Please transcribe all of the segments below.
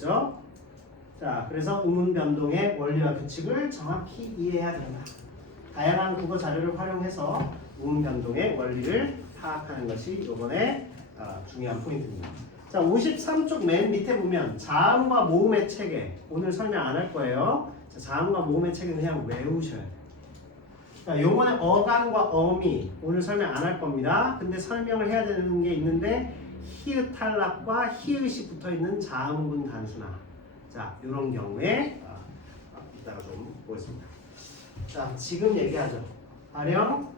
됐죠? 자, 그래서 음운 변동의 원리와 규칙을 정확히 이해해야 된다. 다양한 국어 자료를 활용해서 음운 변동의 원리를 파악하는 것이 이번에 중요한 포인트입니다. 자, 53쪽 맨 밑에 보면 자음과 모음의 체계, 오늘 설명 안 할 거예요. 자, 자음과 모음의 체계 그냥 외우셔야 돼요. 자, 요번에 어간과 어미 오늘 설명 안 할 겁니다. 근데 설명을 해야 되는 게 있는데 히읗 탈락과 히읗이 붙어 있는 자음군 단수나, 자, 이런 경우에 이따가 좀 보겠습니다. 자, 지금 얘기하죠. 가령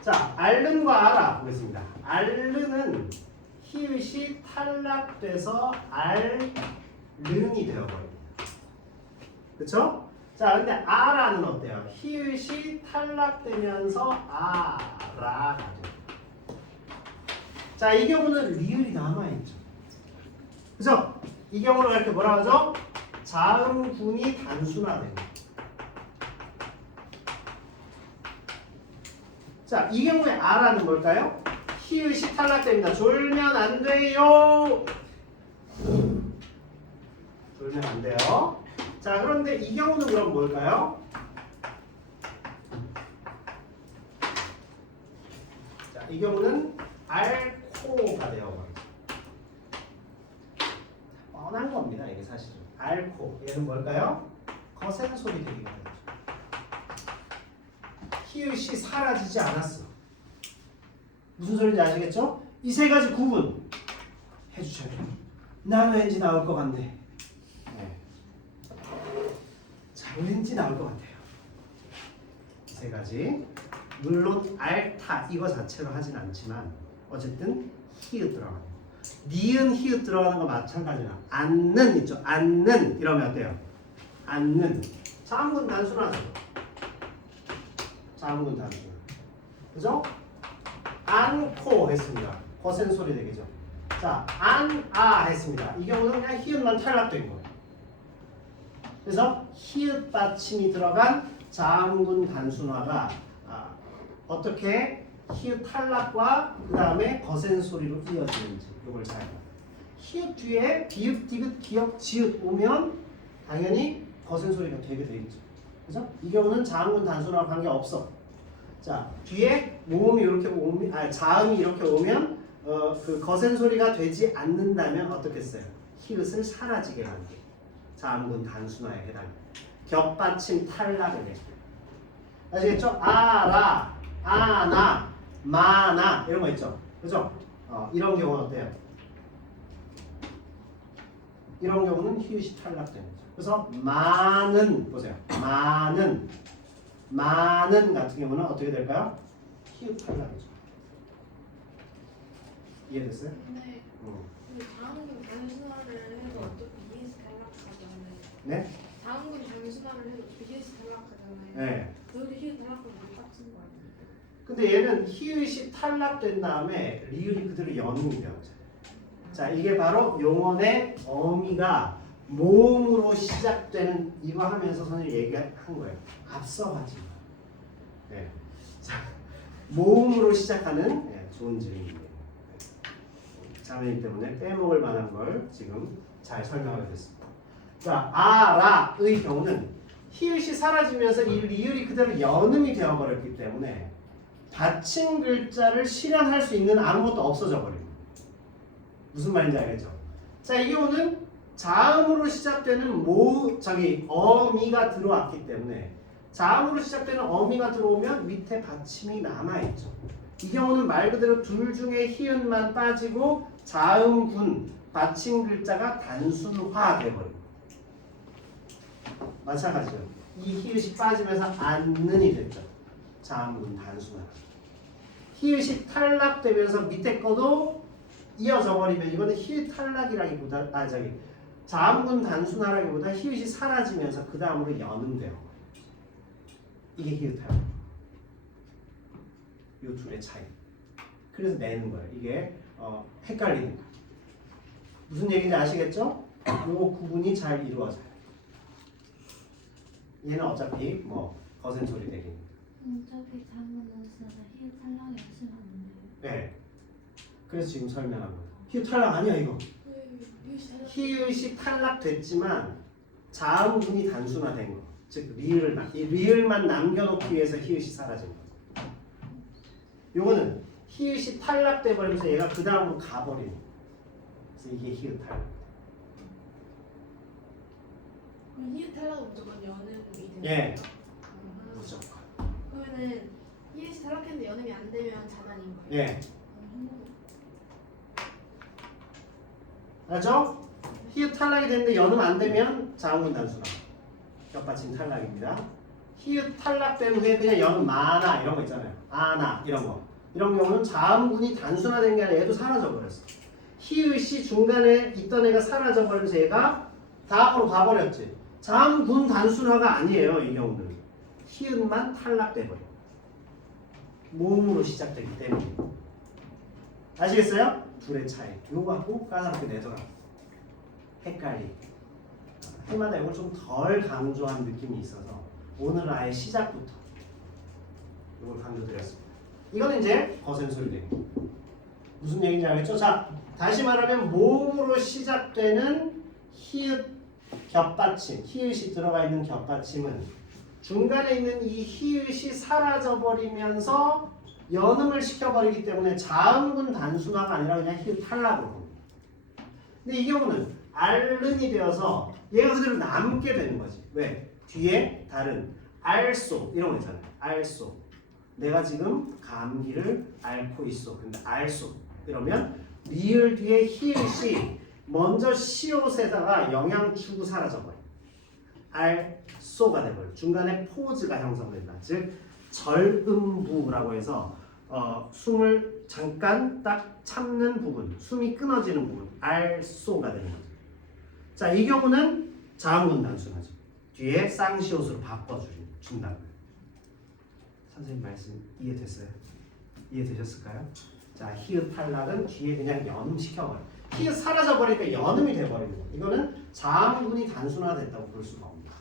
자, 알른과 알아 보겠습니다. 알른은 히읗이 탈락돼서 알른이 되어버립니다. 그쵸? 자, 근데 아라는 어때요? 히읗이 탈락되면서 아라가 돼요. 자, 이 경우는 리을이 남아있죠. 그죠? 이 경우는 이렇게 뭐라 하죠? 자음군이 단순화됩니다. 자, 이 경우에 아라는 뭘까요? 히읗이 탈락됩니다. 졸면 안 돼요. 졸면 안 돼요. 자, 그런데 이 경우는 그럼 뭘까요? 자, 이 경우는 알코가 되어버리죠. 뻔한 겁니다. 이게 사실은. 알코. 얘는 뭘까요? 거센 소리 되기가 되죠. 히읗이 사라지지 않았어. 무슨 소리인지 아시겠죠? 이 세 가지 구분 해주셔야 돼요. 나는 왠지 나올 것 같네. 네. 자, 왠지 나올 것 같아요. 이 세 가지. 물론 알타 이거 자체로 하진 않지만 어쨌든 히읗 들어가요. 니은 히읗 들어가는 거 마찬가지나. 앉는 있죠. 앉는 이러면 어때요? 앉는. 자음군 단순하죠. 자음군 단순. 그죠? 안코 했습니다. 거센 소리 되겠죠. 자, 안아 했습니다. 이 경우는 그냥 히읗만 탈락된 거예요. 그래서 히읗 받침이 들어간 자음군 단순화가 어떻게 히읗 탈락과 그 다음에 거센 소리로 이어지는지 이걸 잘 봐요. 히읗 뒤에 비읍, 디귿, 기역, 지읒 오면 당연히 거센 소리가 되게 되겠죠. 그죠? 이 경우는 자음군 단순화와 관계없어. 자, 뒤에 모음이 이렇게 오면, 자음이 이렇게 오면 그 거센 소리가 되지 않는다면 어떻겠어요? 히읗을 사라지게 하는 게 자음군 단순화에 해당합니다. 겹받침 탈락에 대해. 아시겠죠? 아라, 아나, 마나 이런 거 있죠. 그죠? 이런 경우는 어때요? 이런 경우는 히읗이 탈락되는 거죠. 그래서 많은 보세요. 많은 같은 경우는 어떻게 될까요? 히읗 탈락이죠. 이해됐어요? 근데 자음군 단순화를 해도 어차피 BS 탈락하잖아요. 네? 자음군 단순화를 해도 BS 탈락하잖아요. 네. 그래도 히읗 탈락하고 똑같은 거 아니에요? 근데 얘는 히읗이 탈락된 다음에 리을이 그대로 연음이 되었죠. 자, 이게 바로 용언의 어미가 모음으로 시작되는 이거 하면서 선생님이 얘기한 거예요. 앞서가지 마. 네. 자, 모음으로 시작하는 좋은 질문이에요. 자매이기 때문에 빼먹을 만한 걸 지금 잘 설명하게 됐습니다. 자, 아라의 경우는 히읗이 사라지면서 이 리을이 그대로 연음이 되어버렸기 때문에 받침 글자를 실현할 수 있는 아무것도 없어져 버립니다. 무슨 말인지 알겠죠? 자, 이 경우는 자음으로 시작되는 어미가 들어왔기 때문에 자음으로 시작되는 어미가 들어오면 밑에 받침이 남아있죠. 이 경우는 말 그대로 둘 중에 히읗만 빠지고 자음군 받침 글자가 단순화돼버립니다. 마찬가지죠. 이 히읗이 빠지면서 앉는이 됐죠. 자음군 단순화. 히읗이 탈락되면서 밑에 거도 이어져 버리면 이거는 히읗 탈락이라기보다 자음군 단순화라기보다 히읗이 사라지면서 그 다음으로 연음돼요. 이게 히읗 탈락. 이 둘의 차이. 그래서 내는 거예요. 이게 헷갈리니까. 무슨 얘기인지 아시겠죠? 이 구분이 잘 이루어져요. 얘는 어차피 거센 소리 되기니까. 어차피 자음은 단순 네. 그래서 지금 설명한 거예요. 히읗 탈락 아니야 이거. 히읗이 탈락됐지만 자음군이 단순화된 거. 즉 리을만 남겨놓기 위해서 히읗이 사라진 거. 요거는 히읗이 탈락돼 버리면서 얘가 그 다음으로 가버리는 거. 그래서 이게 히읗 탈락. 그럼 히읗 탈락은 무조건 연음이 되는 예. 거구나. 무조건. 그러면은 히읗이 탈락했는데 연음이 안 되면 자만인 거예요. 예. 알죠? 히읗 탈락이 됐는데 연음 안 되면 자음군 단순화. 겹받침 탈락입니다. 히읗 탈락된 후에 그냥 연음 마나 이런 거 있잖아요. 아나 이런 거. 이런 경우는 자음군이 단순화된 게 아니라 얘도 사라져 버렸어. 히읗이 중간에 있던 애가 사라져 버리면서 얘가 다음으로 가버렸지. 자음군 단순화가 아니에요. 이 경우는. 히읗만 탈락돼 버려. 모음으로 시작되기 때문에. 아시겠어요? 둘의 차이. 요거 갖고 까다롭게 내더라. 헷갈리. 해마다 이걸 좀 덜 강조한 느낌이 있어서 오늘 아예 시작부터 이걸 강조드렸습니다. 이거는 이제 거센소리. 무슨 얘기인지 알겠죠? 자, 다시 말하면 모음으로 시작되는 히읗 겹받침, 히읗이 들어가 있는 겹받침은 중간에 있는 이 히읗이 사라져버리면서 연음을 시켜버리기 때문에 자음군 단순화가 아니라 그냥 히읗 탈락으로 봅니다. 근데 이 경우는 알른이 되어서 얘가 그대로 남게 되는 거지. 왜? 뒤에 다른 알쏘 이런 거 있잖아요. 알쏘. 내가 지금 감기를 앓고 있어. 근데 알쏘 이러면 리을 뒤에 히읗이 먼저 시옷에다가 영향 주고 사라져버려. 알쏘가 돼버려. 중간에 포즈가 형성된다. 즉 절음부라고 해서 숨을 잠깐 딱딱 참는 부분, 숨이 끊어지는 부분, 알쏘가 되는 거죠. 자, 이 경우는 자음군 단순하죠. 뒤에 쌍시옷으로 바꿔준다는 거예요. 선생님 말씀 이해됐어요? 이해되셨을까요? 자, 히읗 탈락은 뒤에 그냥 연음시켜버려요. 히읗 사라져버리니까 연음이 돼버리는 거예요. 이거는 자음군이 단순화됐다고 볼 수가 없습니다.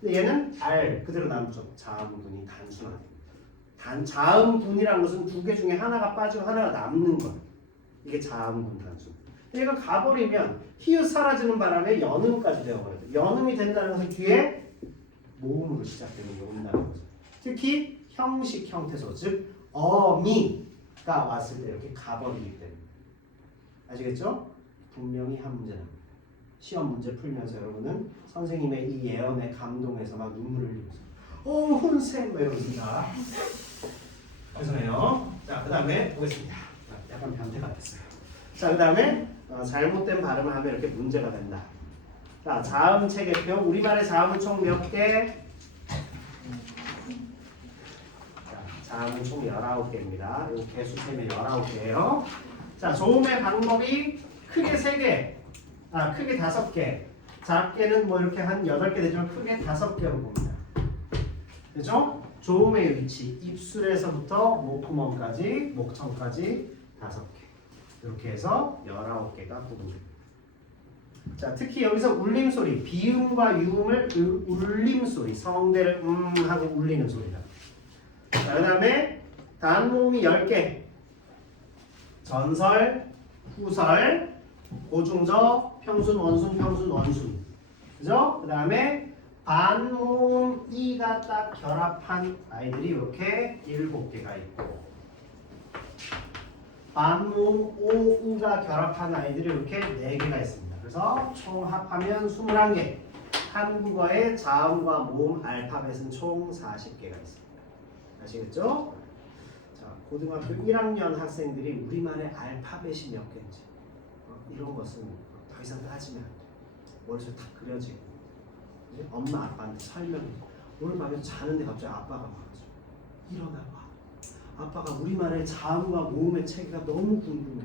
근데 얘는 알 그대로 남죠. 자음군이 단순화됩니다. 자음군이라는 것은 두 개 중에 하나가 빠지고 하나가 남는 거예요. 이게 자음군 단순. 얘가 가버리면 히읗 사라지는 바람에 연음까지 되어버려요. 연음이 된다는 것은 뒤에 모음으로 시작되는 게 온다는 거죠. 특히 형식 형태소, 즉 어미가 왔을 때 이렇게 가버리기 때문에. 아시겠죠? 분명히 한 문제는 시험 문제 풀면서 여러분은 선생님의 이 예언에 감동해서 막 눈물을 흘리면서 혼생 이러십니다. 죄송해요. 자, 그 다음에 보겠습니다. 약간 변태가 됐어요. 자, 그 다음에 잘못된 발음을 하면 이렇게 문제가 된다. 자, 자음 체계표. 우리말의 자음은 총 몇 개? 자, 자음은 총 19개입니다. 이 개수 세면 19개예요. 자, 조음의 방법이 크게 3개, 크게 5개, 작게는 뭐 이렇게 한 8개 되지만 크게 5개로 봅니다. 그죠? 조음의 위치, 입술에서부터 목구멍까지, 목청까지 5개. 이렇게 해서 19개가 구분됩니다. 자, 특히 여기서 울림소리, 비음과 유음을 울림소리, 성대를 하고 울리는 소리다. 자, 그 다음에 단모음이 10개. 전설, 후설, 고중저, 평순, 원순, 평순, 원순. 그죠? 그 다음에 반모음 이가 딱 결합한 아이들이 이렇게 7개가 있고, 반모음 오, 우가 결합한 아이들이 이렇게 4개가 있습니다. 그래서 총 합하면 21개. 한국어의 자음과 모음 알파벳은 총 40개가 있습니다. 아시겠죠? 자, 고등학교 1학년 학생들이 우리말의 알파벳이 몇 개인지 이런 것은 더 이상 따지면 안 돼요. 머릿속에 다 그려지고 엄마 아빠한테 설명해. 오늘 밤에 자는데 갑자기 아빠가 와가지고 일어나봐. 아빠가 우리말의 자음과 모음의 체계가 너무 궁금해.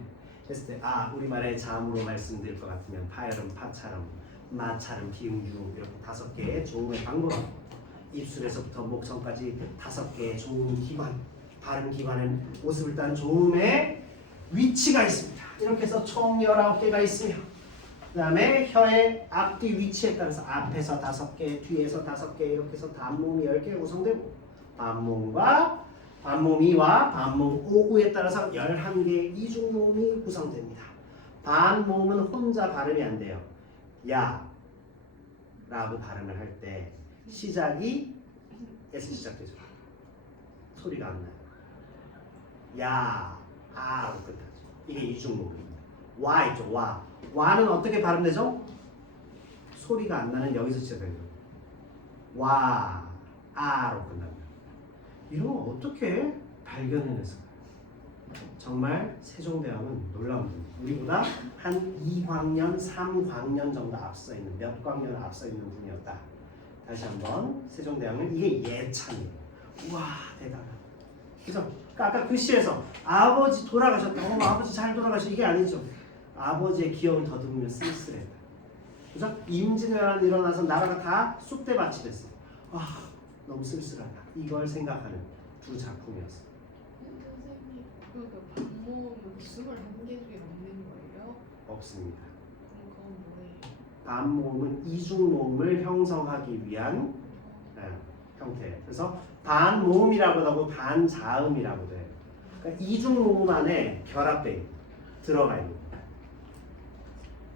했을 때 우리말의 자음으로 말씀드릴 것 같으면 파열음, 파찰음, 마찰음, 비음, 유음 이렇게 5개의 조음의 방법. 입술에서부터 목성까지 5개의 조음 기관, 발음 기관은 모습을 딴 조음의 위치가 있습니다. 이렇게 해서 총 19개가 있으며, 그 다음에 혀의 앞뒤 위치에 따라서 앞에서 5개, 뒤에서 5개 이렇게 해서 단모음이 10개 구성되고, 반모음과 반모음 이와 반모음 오구에 따라서 11개의 이중모음이 구성됩니다. 반모음은 혼자 발음이 안 돼요. 야 라고 발음을 할 때 시작이 에서 시작되죠. 소리가 안 나요. 야, 아로 끝나죠. 이게 이중모음입니다. 와 있죠. 와는 어떻게 발음되죠? 소리가 안 나는 여기서 시작되죠. 와, 아로 끝납니다. 이런 거 어떻게 발견해냈을까요? 정말 세종대왕은 놀라운 분. 우리보다 한 2광년, 3광년 정도 앞서 있는, 몇 광년 앞서 있는 분이었다. 다시 한번 세종대왕은 이게 예찬이에요. 우와 대단하다. 그래서 아까 그 시에서 아버지 돌아가셨다. 아버지 잘 돌아가셨. 이게 아니죠. 아버지의 기억을 더듬으면 쓸쓸했다. 그래서 임진왜란 일어나서 나라가 다 쑥대밭이 됐어요. 와 너무 쓸쓸하다. 이걸 생각하는 두 작품이었어요. 선생님 그 반모음은 21개 중에 없는 거예요? 없습니다. 그럼 그건 뭐예요? 반모음은 이중모음을 형성하기 위한 형태. 그래서 반모음이라고도 하고 반자음이라고도 해요. 그러니까 이중모음 안에 결합돼 있는, 들어가 있는.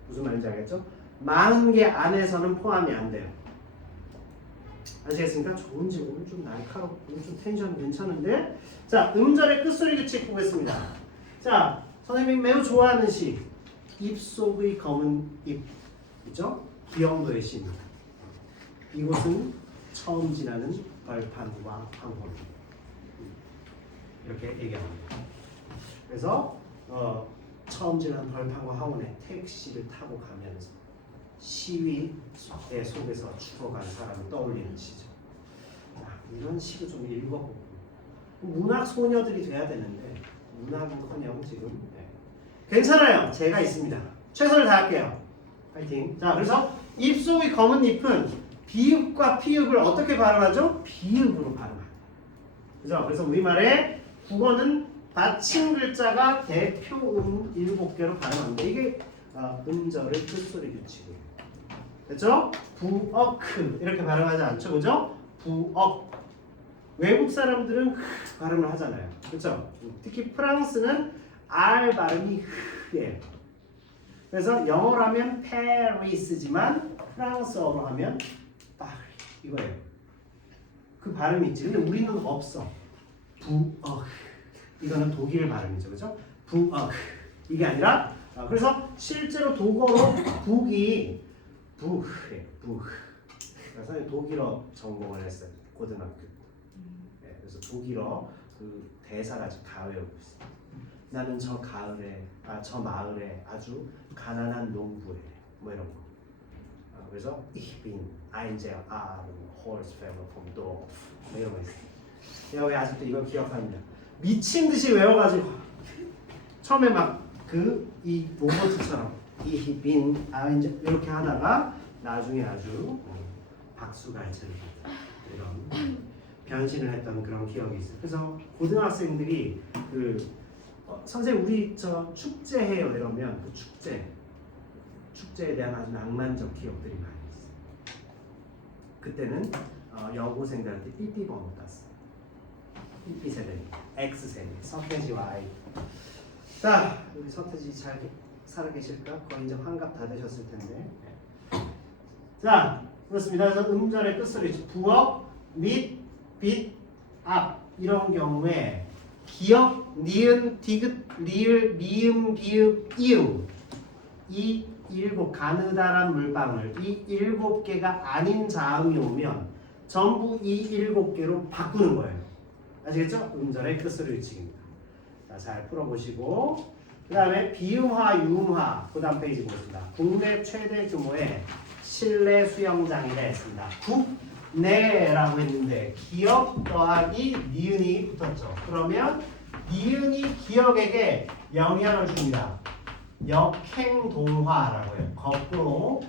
무슨 말인지 알겠죠? 40개 안에서는 포함이 안 돼요. 아시겠습니까? 좋은지 오늘 좀 날카롭고 오늘 좀 텐션 괜찮은데? 자, 음절의 끝소리 규칙 보겠습니다. 자, 선생님이 매우 좋아하는 시 입속의 검은 잎 있죠? 기영도의 시입니다. 이곳은 처음 지나는 벌판과 황홀 이렇게 얘기합니다. 그래서 처음 지나는 벌판과 황홀에 택시를 타고 가면서 시위의 속에서 죽어간 사람을 떠올리는 시죠. 자, 이런 시도 좀 읽어보고 문학 소녀들이 돼야 되는데 문학은커녕 지금 괜찮아요. 제가 있습니다. 최선을 다할게요. 파이팅. 자, 그래서 입속의 검은 잎은 비읍과 피읍을 어떻게 발음하죠? 비읍으로 발음합니다. 그죠? 그래서 우리말에 국어는 받침 글자가 대표음 7개로 발음합니다. 이게 음절의 끝소리 규칙이에요. 됐죠? 부어크 이렇게 발음하지 않죠, 그죠? 부억. 외국 사람들은 발음을 하잖아요, 그렇죠? 특히 프랑스는 R 발음이 예요. 그래서 영어로 하면 페리스지만 프랑스어로 하면 파리 이거예요. 그 발음이 있지. 근데 우리는 없어. 부억. 이거는 독일 발음이죠, 그렇죠? 부억. 이게 아니라 그래서 실제로 독어로 북이 부흐예요. 부흐. 그래서 독일어 전공을 했어요. 고등학교. 네, 그래서 독일어 그 대사가 지금 다 외우고 있어요. 나는 저 가을에 저 마을에 아주 가난한 농부에 뭐 이런 거. 그래서 Ich bin ein sehr arm Holzfäller vom Dorf 뭐 이런 거 있어요. 내가 왜 아직도 이걸 기억합니다. 미친 듯이 외워가지고 처음에 막 이 로버트처럼 Ich bin ein 이렇게 하다가 나중에 아주 박수갈채를 받는 이런 변신을 했던 그런 기억이 있어요. 그래서 고등학생들이 선생님 우리 저 축제해요 이러면 그 축제에 대한 아주 낭만적 기억들이 많이 있어요. 그때는 여고생들한테 삐삐 번호 땄어요. 삐삐 세대, X 세대, 서태지와 아이. 자, 우리 서태지 잘 살아계실까? 거의 이제 환갑 다 되셨을 텐데. 자, 그렇습니다. 그래서 음절의 끝소리 부업, 및, 빛, 앞 이런 경우에 기역, 니은, 디귿, 리을, 미음, 비읍, 이응 이 7 가느다란 물방울 이 7개가 아닌 자음이 오면 전부 이 7개로 바꾸는 거예요. 아시겠죠? 음절의 끝소리 규칙입니다. 자, 잘 풀어보시고 그 다음에 비음화, 유음화 그 다음 페이지 보겠습니다. 국내 최대 규모의 실내 수영장이라 했습니다. 국내라고 했는데 기역 더하기 니은이 붙었죠. 그러면 니은이 기역에게 영향을 줍니다. 역행동화라고 해요. 거꾸로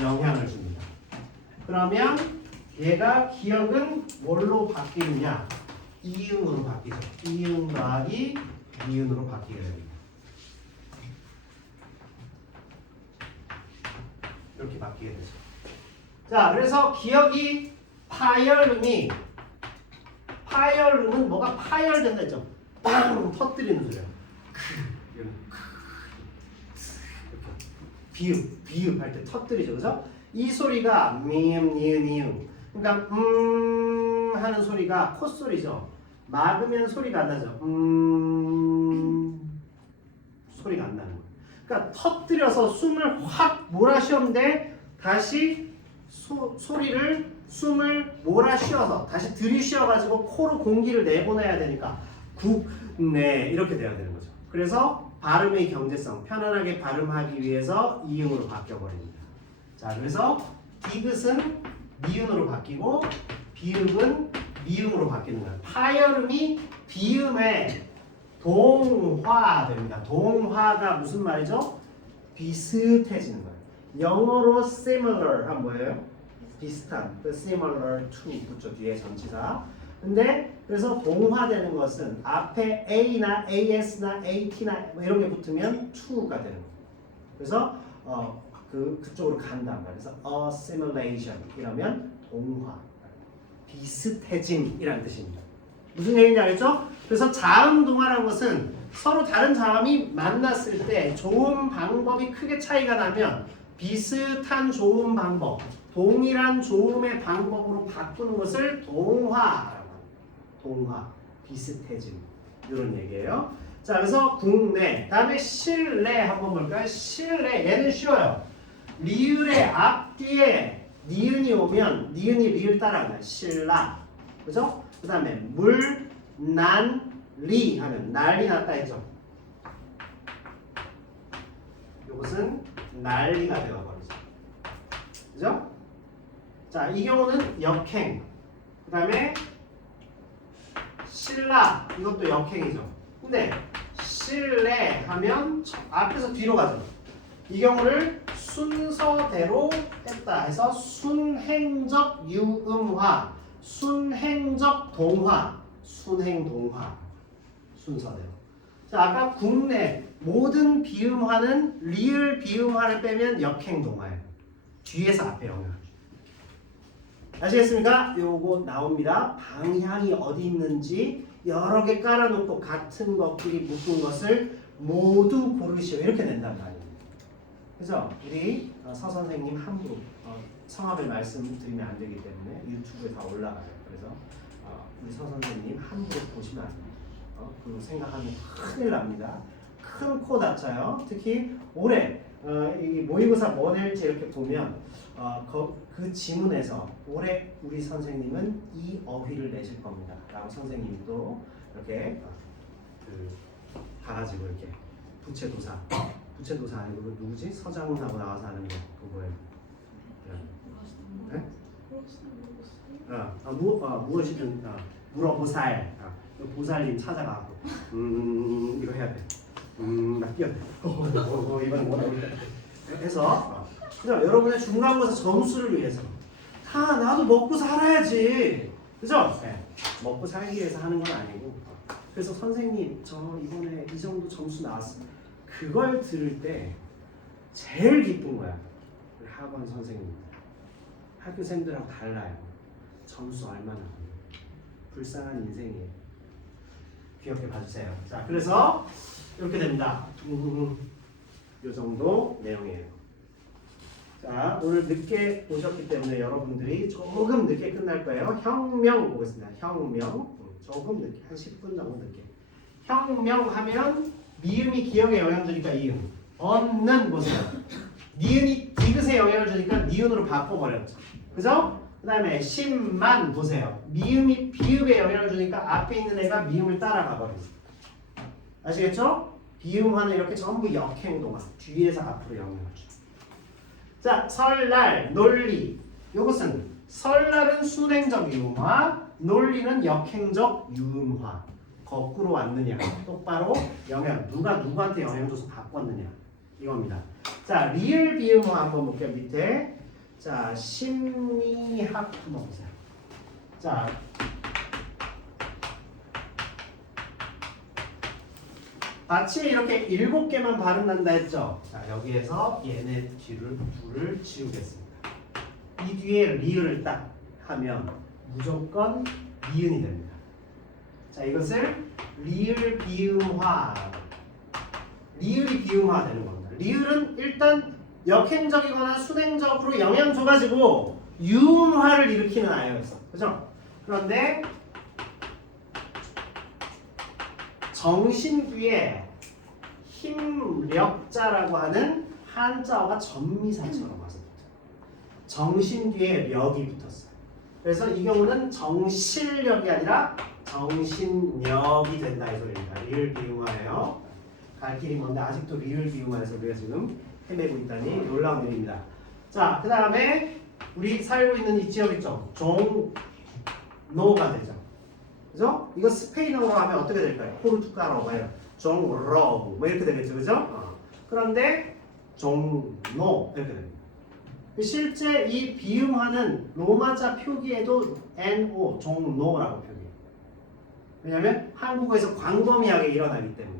영향을 줍니다. 그러면 얘가 기역은 뭘로 바뀌느냐? 이응으로 바뀌죠. 이응 더하기 니은으로 바뀌게 됩니다. 이렇게 바뀌게 되죠. 자, 그래서 기역이 파열음이 파열음은 뭐가 파열된다 했죠. 빵 터뜨리는 소리야. 비읍 할 때 터뜨리죠. 그죠? 이 소리가 미음 니은 이음. 그러니까 하는 소리가 콧소리죠. 막으면 소리가 안 나죠. 소리가 안 나는 거예요. 그러니까 터뜨려서 숨을 확 몰아쉬었는데 다시 숨을 몰아쉬어서 다시 들이쉬어가지고 코로 공기를 내보내야 되니까 국내 이렇게 돼야 되는 거죠. 그래서 발음의 경제성, 편안하게 발음하기 위해서 이음으로 바뀌어버립니다. 자, 그래서 디귿은 니은으로 바뀌고 비읍은 미음으로 바뀌는 거예요. 파열음이 비음의 동화됩니다. 동화가 무슨 말이죠? 비슷해지는 거예요. 영어로 similar 한 뭐예요? 비슷한, similar to 붙죠. 뒤에 전치사. 근데 그래서 동화되는 것은 앞에 a나 as나 at나 뭐 이런 게 붙으면 to가 되는 거예요. 그래서 그쪽으로 간단 말이에요. 그래서 assimilation 이러면 동화, 비슷해짐이라는 뜻입니다. 무슨 얘기인지 알겠죠? 그래서 자음 동화라는 것은 서로 다른 자음이 만났을 때 조음 방법이 크게 차이가 나면 비슷한 조음 방법, 동일한 조음의 방법으로 바꾸는 것을 동화라고 합니다. 동화, 비슷해짐 이런 얘기예요. 자, 그래서 국내, 다음에 실내 한번 볼까요? 실내, 얘는 쉬워요. 리을의 앞뒤에 니은이 오면 니은이 리을 따라가요. 실라, 그죠? 그 다음에 물, 난, 리 하면 난리 났다 했죠. 이것은 난리가 되어버리죠. 그죠? 자, 이 경우는 역행. 그 다음에 신라, 이것도 역행이죠. 근데 실내 하면 앞에서 뒤로 가죠. 이 경우를 순서대로 했다 해서 순행적 유음화, 순행적 동화, 순행동화 순서대로. 자, 아까 국내 모든 비음화는 리을 비음화를 빼면 역행동화예요. 뒤에서 앞에 영향을 줍니다. 아시겠습니까? 요거 나옵니다. 방향이 어디 있는지 여러 개 깔아놓고 같은 것끼리 묶은 것을 모두 고르시오. 이렇게 낸단 말이에요. 그래서 우리 서 선생님 함부로 성함을 말씀드리면 안 되기 때문에 유튜브에 다 올라가요. 그래서 우리 서 선생님 함부로 보시면 안 됩니다. 그 생각하면 큰일 납니다. 큰 코 다쳐요. 특히 올해 이 모의고사 뭐 낼지 이렇게 보면 그 지문에서 올해 우리 선생님은 이 어휘를 내실 겁니다. 라고 선생님이 또 이렇게 가가지고 이렇게 부채도사 아니고 그 누구지? 서장훈하고 나와서 하는 거 그거예요. 네? 무엇이든 물어보살 보살님 찾아가고 이거 해야 돼. 나 뛰어야 돼. 이번엔 뭐라고 해서 그죠? 여러분의 중간고사 점수를 위해서 나도 먹고 살아야지. 그죠? 네. 먹고 살기 위해서 하는 건 아니고 그래서 선생님 저 이번에 이 정도 점수 나왔어. 그걸 들을 때 제일 기쁜 거야. 우리 학원 선생님 학교생들하고 달라요. 점수 얼마나 불쌍한 인생이에요. 귀엽게 봐주세요. 자, 그래서 이렇게 됩니다. 이 정도 내용이에요. 자, 오늘 늦게 오셨기 때문에 여러분들이 조금 늦게 끝날 거예요. 혁명 보겠습니다. 혁명 조금 늦게 한 10분 정도 늦게. 혁명하면 미음이 기억에 영향 주니까 이음. 얻는 보세요. 니은이 디귿에 영향을 주니까 니은으로 바꿔버렸죠. 그죠? 그 다음에 10만 보세요. 미음이 비읍에 영향을 주니까 앞에 있는 애가 미음을 따라가 버립니다. 아시겠죠? 비음화는 이렇게 전부 역행동화. 뒤에서 앞으로 영향을 주죠. 자, 설날, 논리. 이것은 설날은 순행적 유음화, 논리는 역행적 유음화. 거꾸로 왔느냐, 똑바로 영향, 누가 누구한테 영향 줘서 바꿨느냐 이겁니다. 자, 리을 비음화 한번 볼게요. 밑에 자, 심리학 한번 보세요. 자, 받침이 이렇게 7개만 발음 난다 했죠. 자, 여기에서 얘네 둘을 지우겠습니다. 이 뒤에 리을을 딱 하면 무조건 니은이 됩니다. 자, 이것을 리을 비음화. 리을이 비음화되는 겁니다. 리을은 일단 역행적이거나 순행적으로 영향 줘가지고 유음화를 일으키는 아이였어. 그죠? 그런데 정신 뒤에 힘력자라고 하는 한자어가 전미사처럼 와서 붙어요. 정신 뒤에 력이 붙었어요. 그래서 이 경우는 정실력이 아니라 정신력이 된다 이 소리입니다. 리을 비음화예요. 갈 길이 먼데 아직도 리을 비음화에서 우리가 지금 헤매고 있다니 놀라운 일입니다. 자, 그 다음에 우리 살고 있는 이 지역 있죠? 종로가 되죠. 그죠? 이거 스페인어로 하면 어떻게 될까요? 포르투갈어가 아니라 종로 뭐 이렇게 되겠죠, 그죠? 그런데 종로 이렇게 됩니다. 실제 이 비음화는 로마자 표기에도 NO 종로라고 표기해요. 왜냐하면 한국어에서 광범위하게 일어나기 때문에.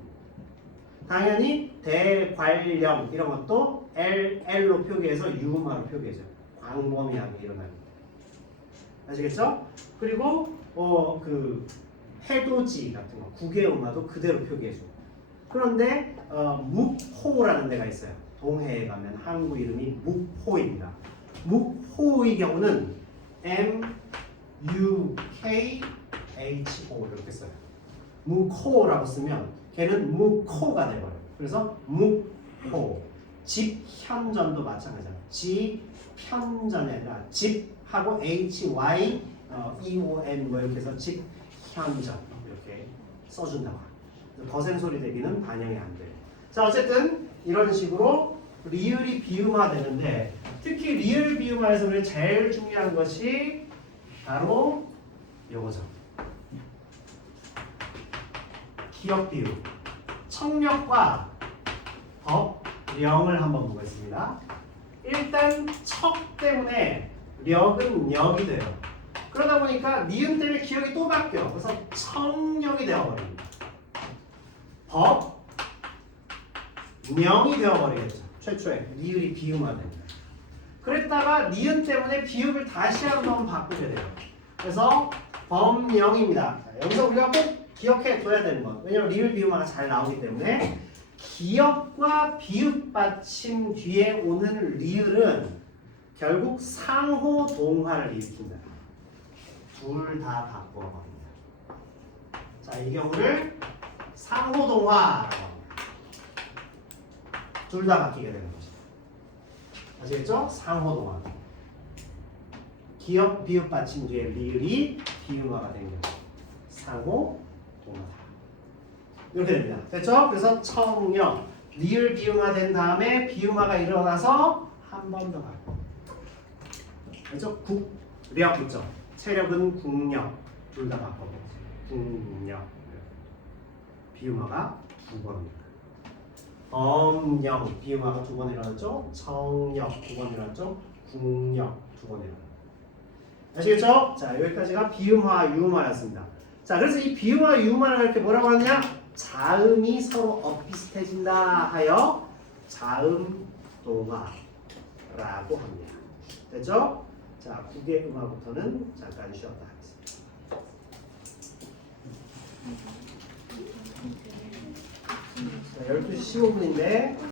당연히 대관령 이런 것도 LL로 표기해서 유음화로 표기해줘요. 광범위하게 일어나기 때문에. 아시겠죠? 그리고 그 해돋이 같은 거 국외음화도 그대로 표기해줘요. 그런데 묵호라는 데가 있어요. 동해에 가면 항구 이름이 묵호입니다. 묵호의 경우는 MUKHO 이렇게 써요. 묵호라고 쓰면 걔는 묵호가 돼버려요. 그래서 묵호. 집현전도 마찬가지예요. 집현전이 아니라 집하고 HY EON 뭐 이렇게 해서 집현전 이렇게 써준다고 합니다. 거센소리 대비는 반영이 안 돼요. 자, 어쨌든 이런 식으로 리을이 비음화 되는데 특히 리을 비음화에서 우리 제일 중요한 것이 바로 요거죠. 기역 비음. 척력과 법령을 한번 보겠습니다. 일단 척 때문에 력은 력이 돼요. 그러다 보니까 니은 때문에 기역이 또 바뀌어. 그래서 청력이 되어버립니다. 법령이 되어버리겠죠. 최초에 리을이 비음화됩니다. 그랬다가 니은 때문에 비읍을 다시 한번 바꾸게 돼요. 그래서 법령입니다. 여기서 우리가 꼭 기억해 둬야 되는 것. 왜냐면 리을 비음화가 잘 나오기 때문에 기역과 비읍 받침 뒤에 오는 리을은 결국 상호 동화를 일으킨다. 둘 다 바꿔버립니다. 자, 이 경우를 상호 동화라고 합니다. 둘 다 바뀌게 되는 거죠. 아시겠죠? 상호 동화. 기역 비읍 받침 뒤에 리을이 비음화가 된 거죠. 상호 동화다. 이렇게 됩니다. 됐죠? 그래서 청력 리을 비음화 된 다음에 비음화가 일어나서 한 번 더 가요. 그렇죠? 국력 있죠? 체력은 국력 둘 다 바꿔보죠. 국력 비음화가 두 번입니다. 엄령 비음화가 두 번 일어났죠? 청력 두 번 일어났죠? 국력 두 번 일어났죠. 아시겠죠? 자, 여기까지가 비음화 유음화였습니다. 자, 그래서 이 비음화 유음화를 이렇게 뭐라고 하느냐? 자음이 서로 엇비슷해진다 하여 자음동화라고 합니다. 됐죠? 자, 국외음화부터는 잠깐 쉬었다 하겠습니다. 자, 12시 15분인데